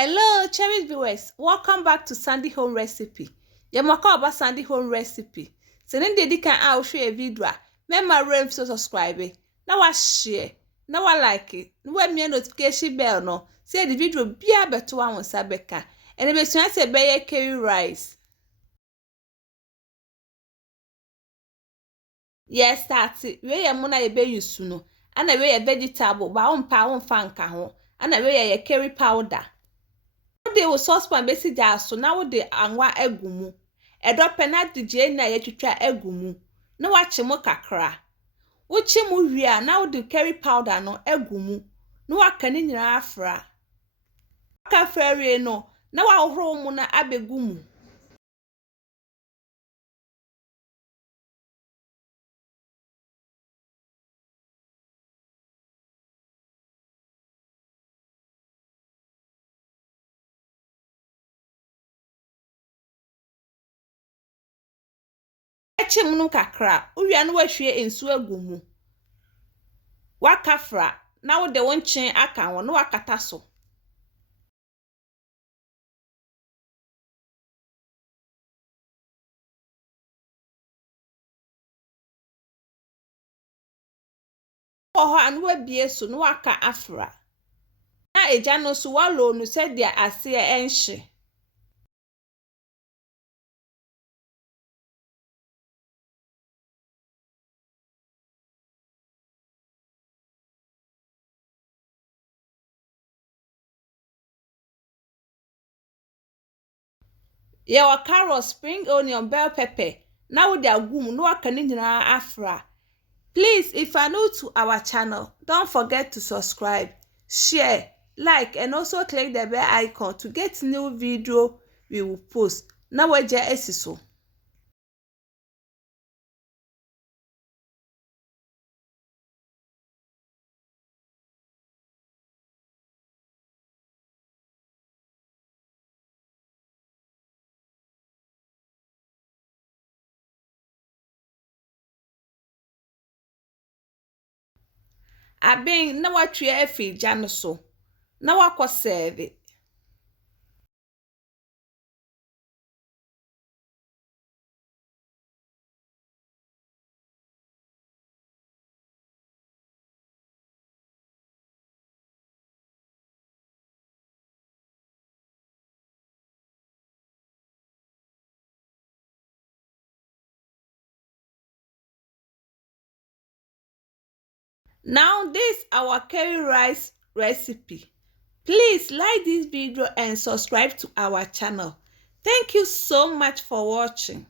Hello, cherished viewers. Welcome back to Sandy Home Recipe. Yamaka about Sandy Home Recipe. Send the can out share a video. Remember, rem so subscribe. Now I share. Now I like it. When me notification bell no. Say the video be a better one on Sabeka. And the best say be curry rice. Yes, that's it. We are mona ye be use no. And we a vegetable, but on pound fanka ho. And we a curry powder. De wo saucepan besi da so na wo de anwa agumu edo penalty je na ye twitwa agumu na wa che mo kakra wo che mo wi a na wo de curry powder no agumu na wa ka ni nyina afra ka fere no na wa horo mu na abegumu eche mu no kakra wo wi a na wa hwie ensu agumu wa kafra na wo de won chen aka wo na wa kata so ho anu wa bie so na wa ka afra na eja no so wa lo no se dia ase enhye ye wa carrot, spring onion, bell pepper. Now they are gum no nyina afra. Please, if you are new to our channel, don't forget to subscribe, share, like, and also click the bell icon to get new video we will post. Now we just so. Abin na watwe afi gya no so. Na wakọ serve. Now this our curry rice recipe. Please like this video and subscribe to our channel. Thank you so much for watching.